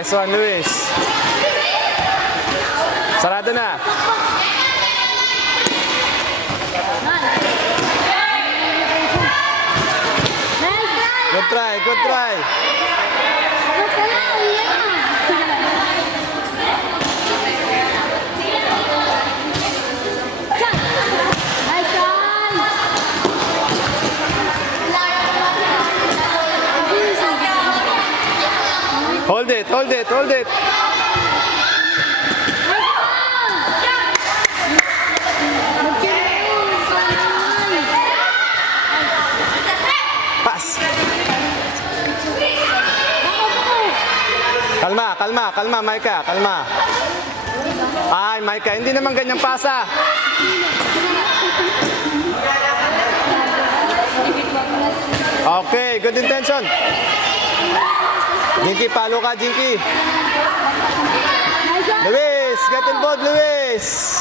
Nice one, Luis. Sarado na. Good try, good try. Hold it, hold it, hold it. Pass. Kalma, kalma, kalma, Maika, kalma. Ay, Maika, hindi naman ganyang pasa. Okay, good intention. Jinky, palo ka, Jinky. Luis, get involved, Luis.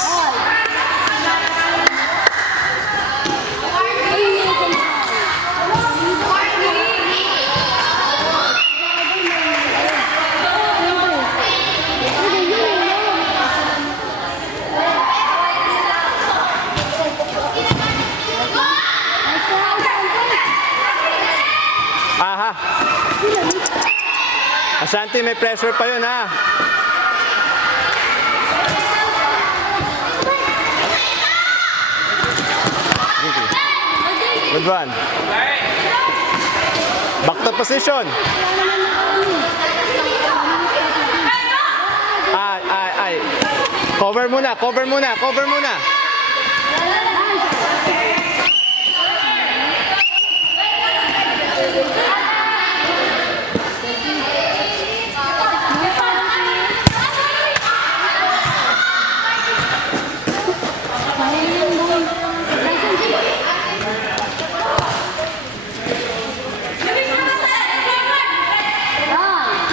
Aha. Ashanti, may pressure pa yun, ha? Good one. Back to position. Ay. Cover muna, cover muna, cover muna.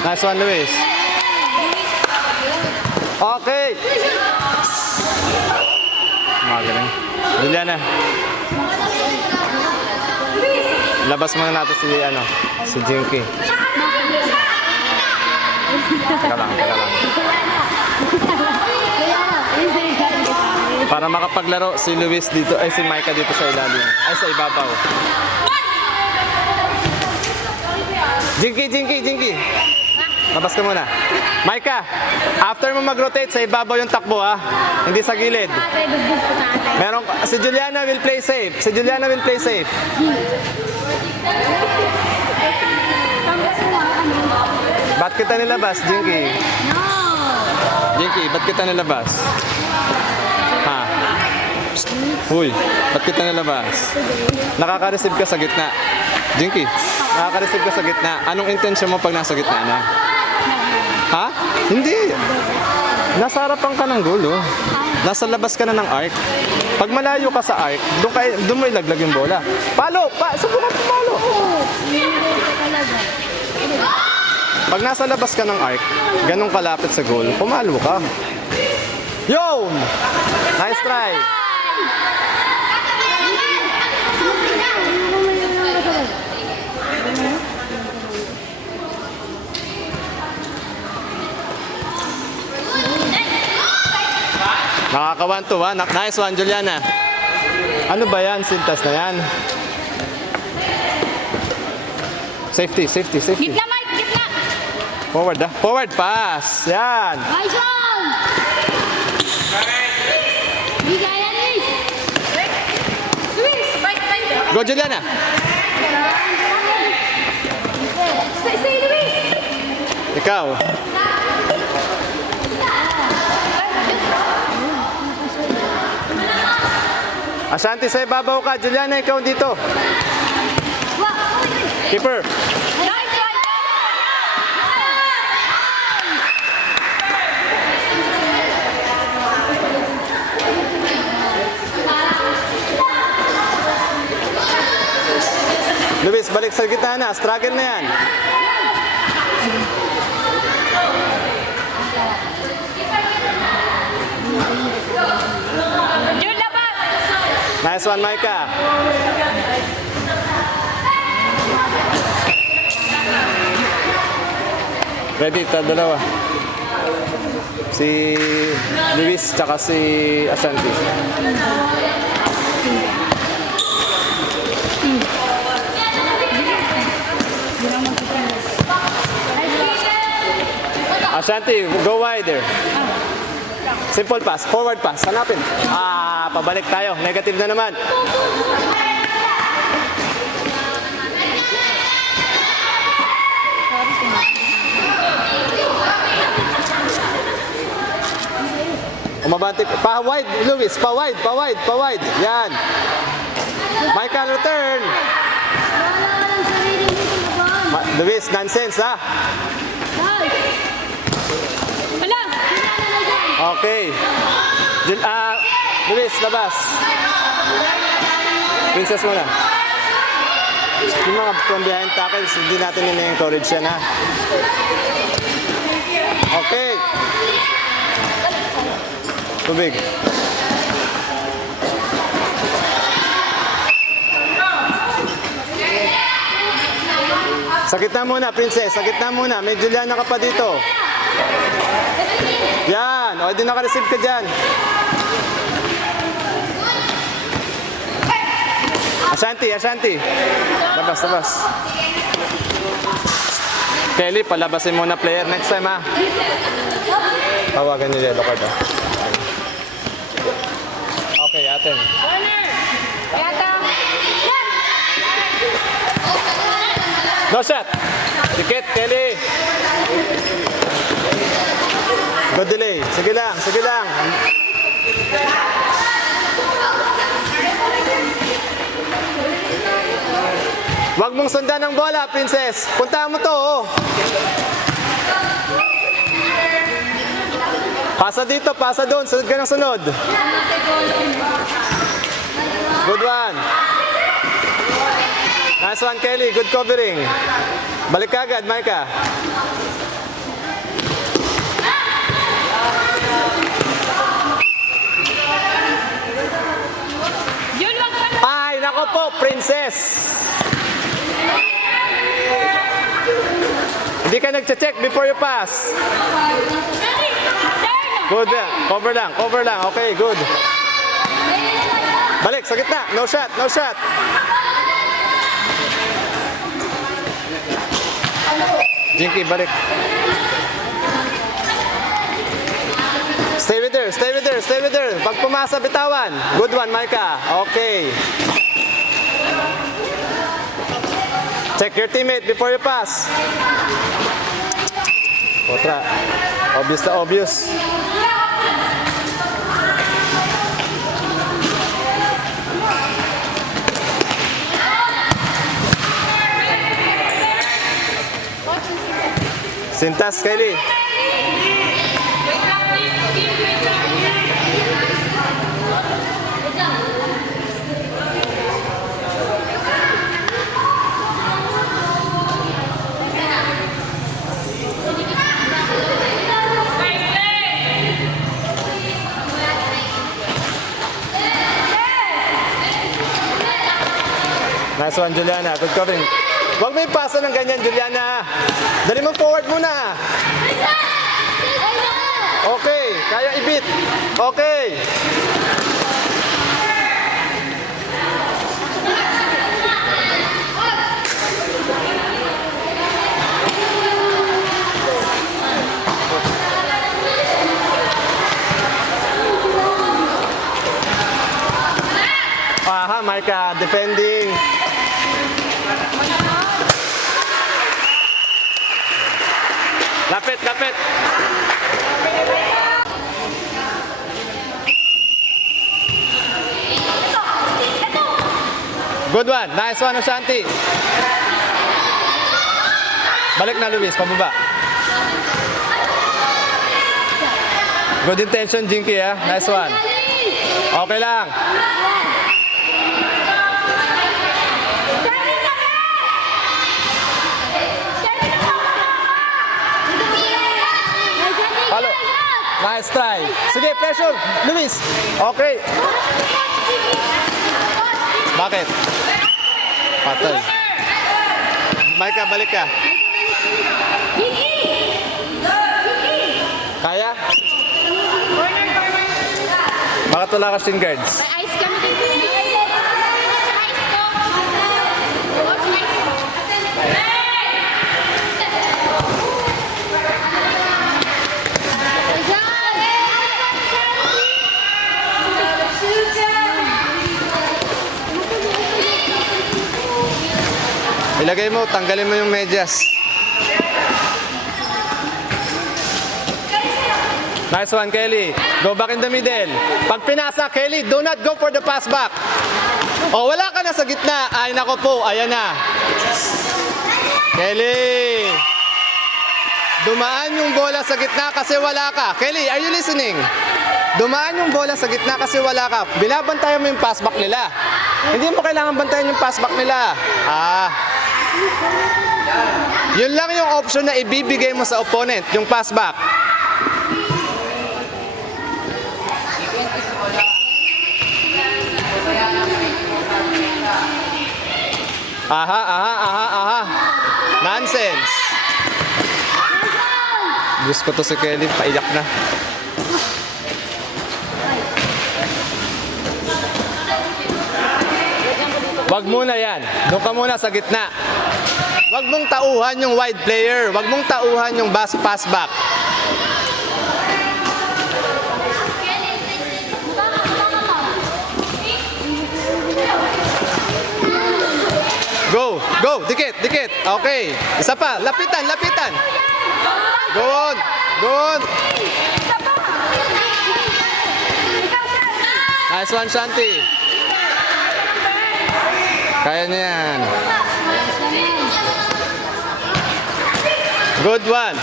Nice one, Luis. Okay. Magaling. Juliana. Labas muna natin si Jinky. Teka lang. Para makapaglaro si Luis dito, ay si Maika dito sa ilalim. Ay, sa ibabaw. Jinky. Labas ka muna. Maika, after mo mag-rotate, sa ibabaw yung takbo, ha? Hindi sa gilid. Si Juliana will play safe. Ba't kita nilabas, Jinky? Jinky, ba't kita nilabas? Ha? Uy, ba't kita nilabas? Nakaka-receive ka sa gitna. Jinky, nakaka-receive ka sa gitna. Anong intention mo pag nasa gitna na? Ha? Hindi. Nasa harapan ka ng goal, oh. Nasa labas ka na ng arc. Pag malayo ka sa arc, doon mo ilaglag yung bola. Palo! Subukan mo palo! Pag nasa labas ka ng arc, ganun kalapit sa goal, pumalo ka. Yo! Nice try! Nakaka 1-2, ha? Nice one, Juliana. Ano ba yan? Sintas na yan. Safety. Gitna, Mike, gitna. Forward, ha? Forward pass. Yan. Nice one. Bigayan, Luis. Go, Juliana. Stay, Luis. Ikaw. Ashanti, sa ibabaw ka. Juliana, ikaw dito. Keeper. Luis, balik sa gitna na. Struggle na yan. Nice one, Maika. Ready, dalawa. Si Luis tsaka si Asante. Asante, go wider. Simple pass, forward pass. Hanapin. Pabalik tayo. Negative na naman. Umabante. Pa-wide, Luis. Pa-wide, pa-wide, pa-wide. Yan. Michael, return. Luis, nonsense, ha? Okay. Luis, labas. Princess muna. Yung mga from behind tackles, hindi natin ina-encourage yan, ha? Okay. Tubig. Sa gitna muna, princess. Sa gitna muna. May Juliana ka pa dito. Yan. O, di naka-receive ka dyan. Ashanti, Ashanti. Labas, labas. Kelly, palabasin mo na player next time, ha? Tawagan niyo yellow card, ha? Okay, atin. No shot. Dikit, Kelly. Good delay. Sige lang, sige lang. Huwag mong sundan ng bola, princess. Puntahan mo to, oh. Pasa dito, pasa doon. Sunod ka ng sunod. Good one. Nice one, Kelly. Good covering. Balik ka agad, Micah. Ay, nako po, princess. Hindi ka nag-check before you pass. Good. Cover lang, cover lang. Okay, good. Balik, sa gitna. No shot, no shot. Jinky, balik. Stay with her, stay with her, stay with her. Pag pumasa, bitawan. Good one, Micah. Okay. Check your teammate before you pass. Kontra. Obvious na obvious. Sintas, Kelly. Nice one, Juliana. Good covering. Huwag mo ipasa ng ganyan, Juliana. Dali mo forward muna. Okay. Kaya ibit. Okay. Aha, Micah, defending. Lapit, lapit. Good one. Nice one, Ashanti. Balik na, Luis. Pababa. Good intention, Jinky, ha? Nice one. Okay lang. Halo. Nice try. Sige, pressure. Luis. Okay. Bakit? Patay. Micah, balik ka. Kaya? Bakit wala ka shin guards? May ice kami dito. Watch ice ko. Watch ice ko. Ilagay mo, tanggalin mo yung medyas. Nice one, Kelly. Go back in the middle. Pag pinasa, Kelly, do not go for the pass back. O, wala ka na sa gitna. Ay, nako po. Ayan na. Kelly. Dumaan yung bola sa gitna kasi wala ka. Kelly, are you listening? Dumaan yung bola sa gitna kasi wala ka. Binabantayan mo yung pass back nila. Hindi mo kailangan bantayan yung pass back nila. Yun lang yung option na ibibigay mo sa opponent, yung pass back. Aha. Nonsense. Diyos ko to si Kelly, paiyak na. Wag muna yan. Doon ka muna sa gitna. Wag mong tauhan yung wide player. Wag mong tauhan yung pass back. Go. Dikit. Okay. Isa pa. Lapitan. Good. Nice one, Shanti. Kaya niya yan. Good one.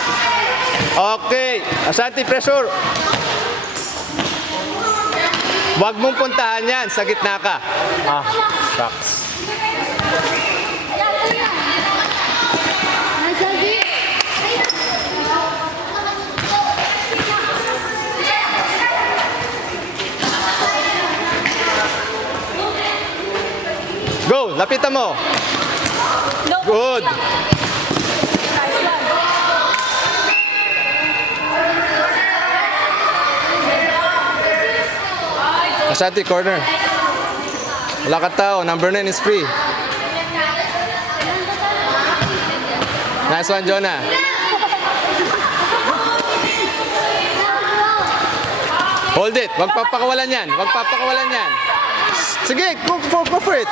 Okay. Ashanti, pressure. Huwag mong puntahan yan. Sa gitna ka. Shucks. Go. Lapitan mo. Good. Ashanti, corner. Wala ka tao. Number 9 is free. Nice one, Jonah. Hold it. Wag papakawalan yan. Sige, go for it.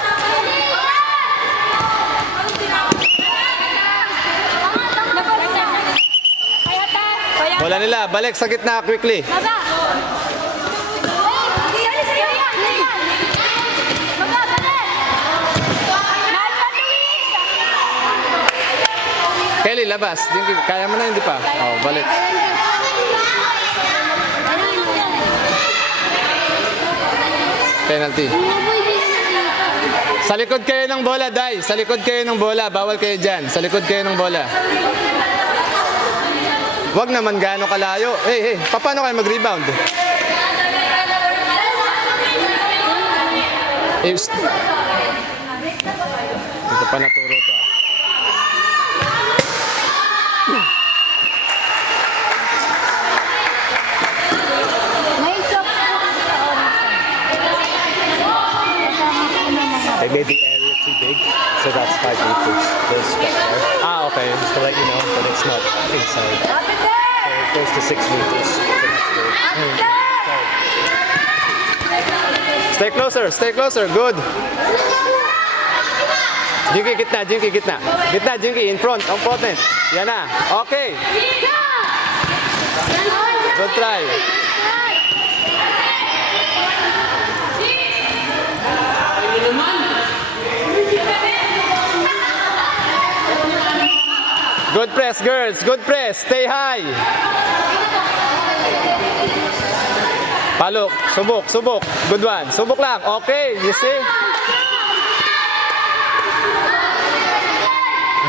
Wala nila. Balik sa gitna quickly. Kelly, labas. Kaya mo na, hindi pa? Oh, balik. Penalty. Sa likod kayo ng bola, Day. Sa likod kayo ng bola. Bawal kayo dyan. Sa likod kayo ng bola. Huwag naman gaano kalayo. Hey, paano kayo mag-rebound? Ito pa naturo to. They made the area too big, so that's 5 meters. There's spot there. Okay. Just to let you know that it's not inside. So it goes to 6 meters. Stay closer. Good. Jinky, gitna. Gitna, Jinky, in front, opponent. Yan na. Okay. Good try. Good press, girls. Good press. Stay high. Palok. Subok. Good one. Subok lang. Okay. You see?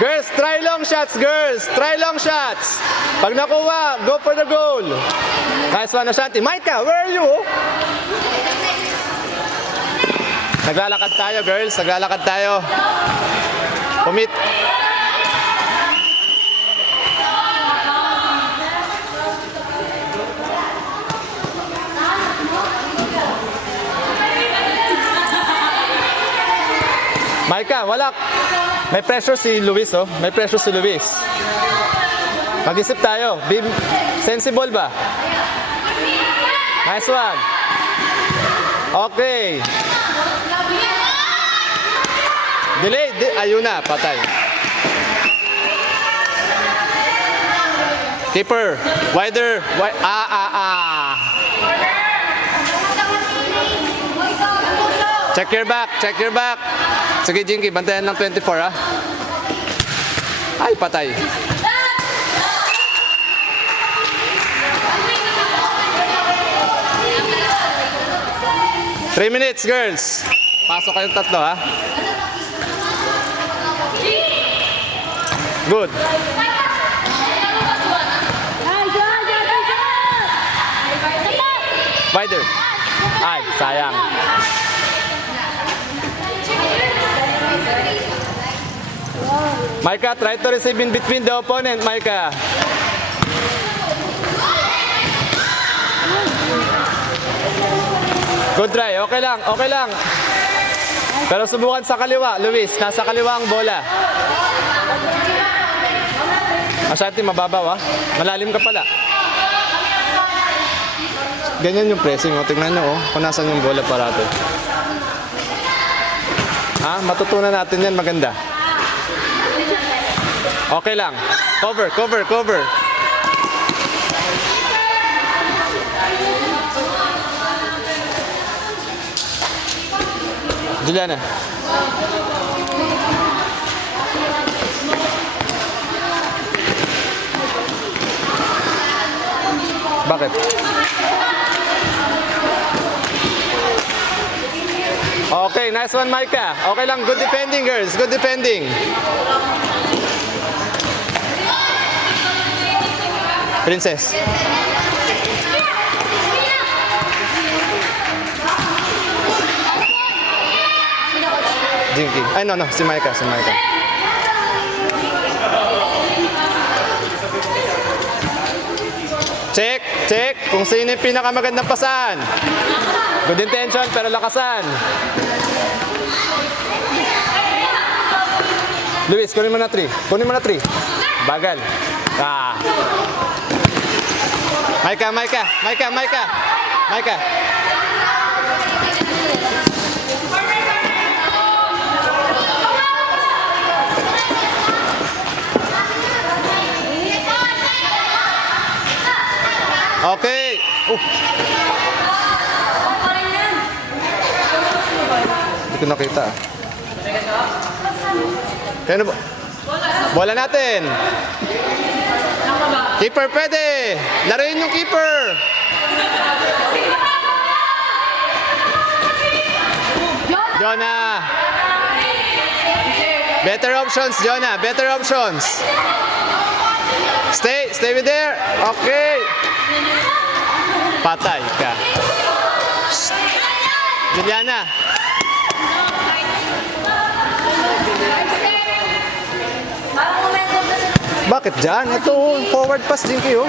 Girls, try long shots, girls. Try long shots. Pag nakuha, go for the goal. Nice one, Ashanti. Micah, where are you? Naglalakad tayo, girls. Naglalakad tayo. Commit. Maika, wala. May pressure si Luis, oh. May pressure si Luis. Mag-isip tayo. Sensible ba? Nice one. Okay. Delay. Ayun na, patay. Keeper. Wider. Check your back. Check your back. Sige, Jinky. Bantayan ng 24, ha? Ay, patay. Three minutes, girls. Pasok kayong tatlo, ha? Good. Wider. Ay, sayang. Maika, try to receive in between the opponent, Maika. Good try. Okay lang, okay lang. Pero subukan sa kaliwa, Luis. Nasa kaliwa ang bola. Asante, mababaw, ha? Malalim ka pala. Ganyan yung pressing, oh. Tingnan nyo, oh. Kung nasan yung bola parado. Ha? Matutunan natin yan, maganda. Okay lang. Cover, cover, cover. Juliana. Bakit? Okay, nice one, Maika. Okay lang, good defending, girls. Good defending. Princess. Jinky. Ay, no, si Maika, si Maika. Check, check. Kung sino yung pinakamagandang pasan. Good intention, pero lakasan. Luis, kunin mo na 3. Kunin mo na 3. Bagal. Ah. Maika, Maika, Maika, Maika. Maika. Okay. Hindi ko nakita. Kaya ba? Bola natin. Keeper pwede. Laruin yung keeper. Jonah. Better options, Jonah. Better options. Stay with there. Okay. Patay ka. Shh. Juliana. Bakit dyan? Ito, forward pass, Jinky, oh.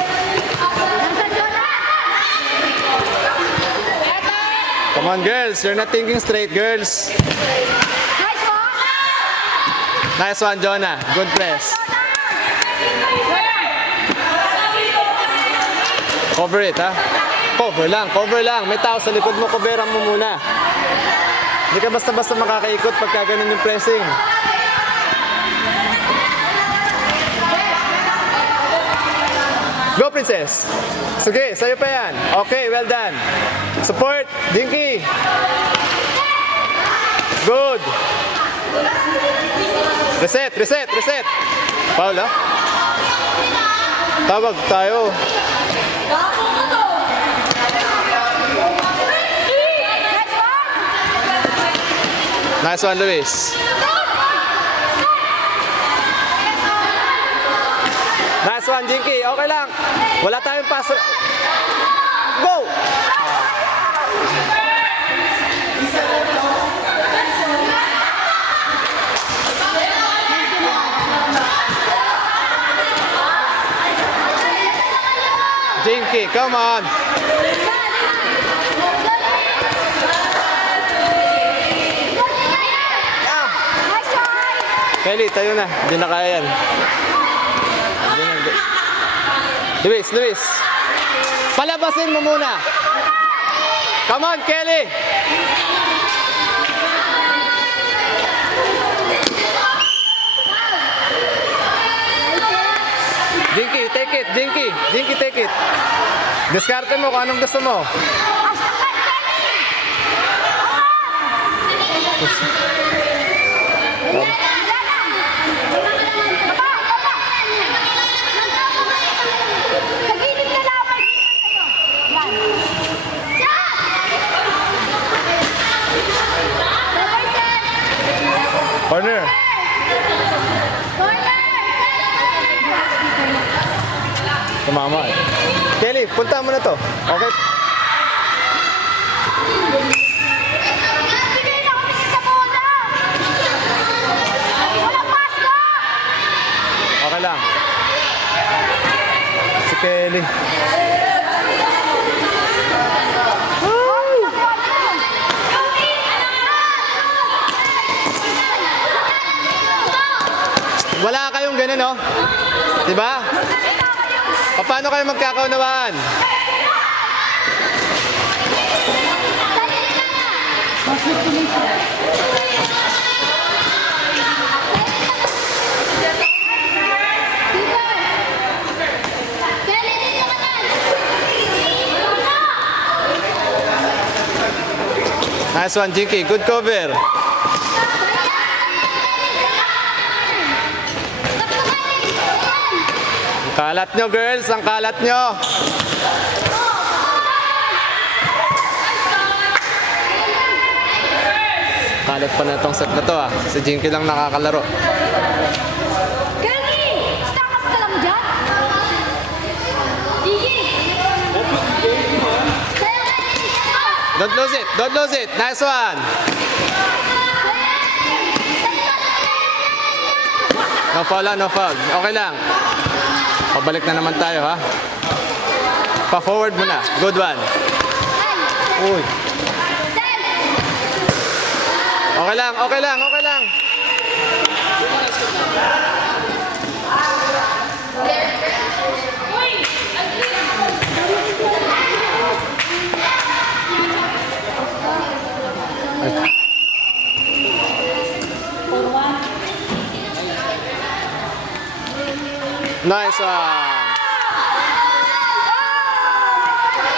Come on, girls. You're not thinking straight, girls. Nice one, Jonah. Good press. Cover it, ha? Cover lang, cover lang. May tao sa likod mo, coveran mo muna. Hindi ka basta-basta makakaikot pagka ganun yung pressing. Go, Princess. Sige, sa'yo pa yan. Okay, well done. Support, Jinky. Good. Reset, reset, reset. Foul, ha? Tawag tayo. Nice one, Luis. Nice one, Jinky. Okay lang. Wala tayong pass. Go! Jinky, come on. Kelly, tayo na. Hindi na kaya yan. Hindi na, hindi. Luis. Palabasin mo muna. Come on, Kelly. Jinky, take it. Jinky, take it. Diskarte mo kung anong gusto mo. Corner. Tumama. Kelly, punta mo na to. Okay. Okay lang. Si Kelly. Wala kayong ganun, no? Diba? Paano kayo magkakaunawaan? Nice one, Jinky. Good cover. Kalat nyo, girls. Ang kalat nyo. Kalat pa na itong set na to, ah. Si Jinky lang nakakalaro. Kelly! Stack up ka lang dyan? Gigi! Don't lose it. Nice one. No foul. Okay lang. Pabalik na naman tayo, ha? Pa-forward mo na. Good one. Uy. Okay lang. Nice one.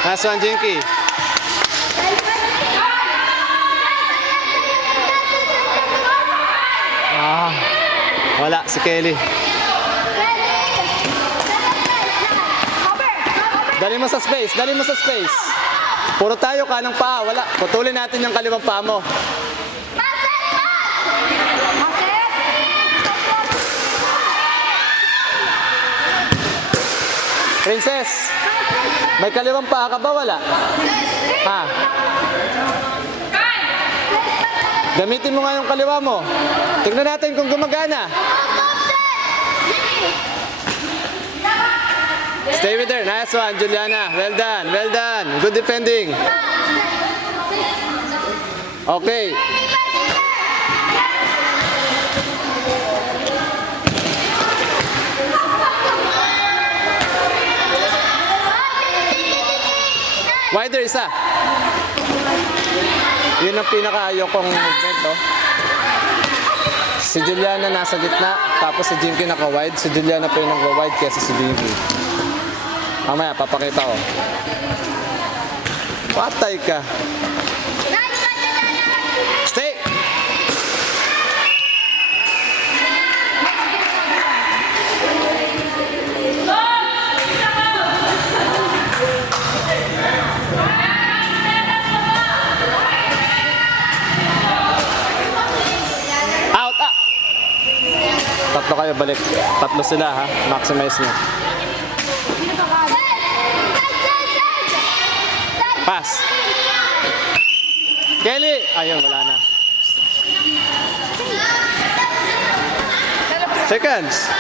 Nice one, Jinky. Wala, si Kelly. Dali mo sa space. Puro tayo kanang paa. Wala. Putulin natin yung kaliwang paa mo. Princess, may kaliwang paa ka ba? Wala? Ha? Gamitin mo nga yung kaliwa mo. Tignan natin kung gumagana. Stay with her. Nice one, Juliana. Well done. Good defending. Okay. Wider isa. Yun ang pinaka-ayokong movement, oh. Si Juliana nasa gitna, tapos si Jinky naka-wide. Si Juliana pa yung nag-wide kesa si Jinky. Mamaya, papakita ko. Patay ka. Stay! Tatlo kayo, balik. Tatlo sila, ha? Maximize nyo. Pass. Kelly! Ayun, wala na. Seconds.